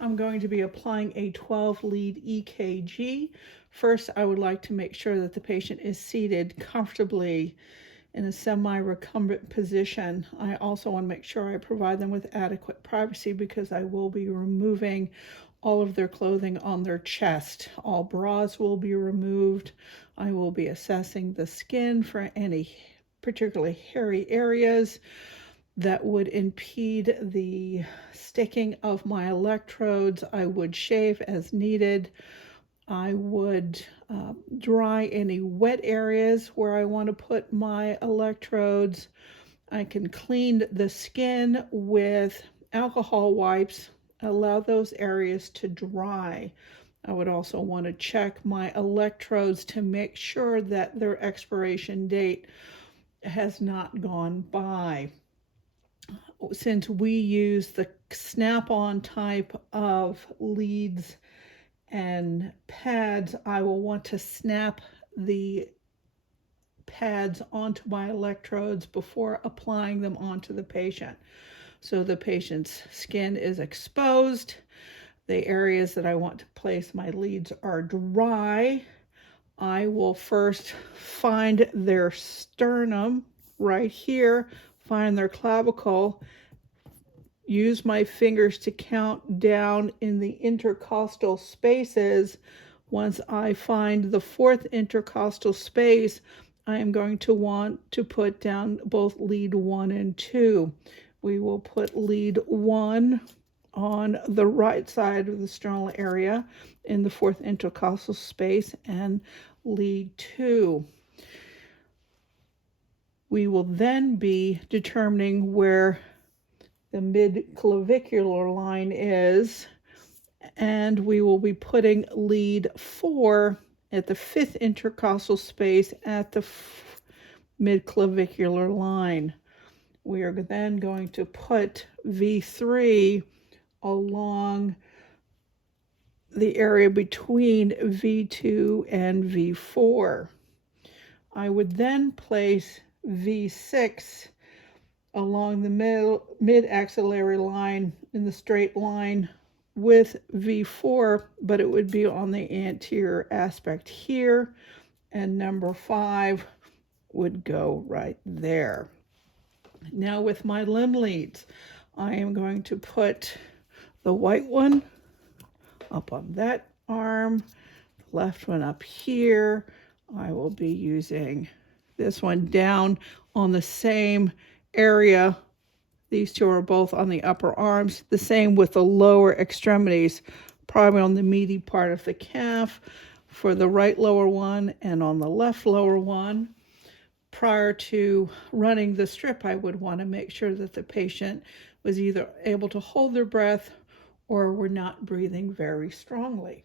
I'm going to be applying a 12-lead EKG. First, I would like to make sure that the patient is seated comfortably in a semi-recumbent position. I also want to make sure I provide them with adequate privacy because I will be removing all of their clothing on their chest. All bras will be removed. I will be assessing the skin for any particularly hairy areas that would impede the sticking of my electrodes. I would shave as needed. I would dry any wet areas where I want to put my electrodes. I can clean the skin with alcohol wipes, allow those areas to dry. I would also want to check my electrodes to make sure that their expiration date has not gone by. Since we use the snap-on type of leads and pads, I will want to snap the pads onto my electrodes before applying them onto the patient. So the patient's skin is exposed. The areas that I want to place my leads are dry. I will first find their sternum right here, find their clavicle, use my fingers to count down in the intercostal spaces. Once I find the fourth intercostal space, I am going to want to put down both lead 1 and 2. We will put lead 1 on the right side of the sternal area in the fourth intercostal space and lead 2. We will then be determining where the mid-clavicular line is, and we will be putting lead 4 at the fifth intercostal space at the mid-clavicular line. We are then going to put V3 along the area between V2 and V4. I would then place V6 along the mid-axillary line in the straight line with V4, but it would be on the anterior aspect here, and number 5 would go right there. Now with my limb leads, I am going to put the white one up on that arm, the left one up here. I will be using this one down on the same area. These two are both on the upper arms. The same with the lower extremities, probably on the meaty part of the calf for the right lower one and on the left lower one. Prior to running the strip, I would want to make sure that the patient was either able to hold their breath or were not breathing very strongly.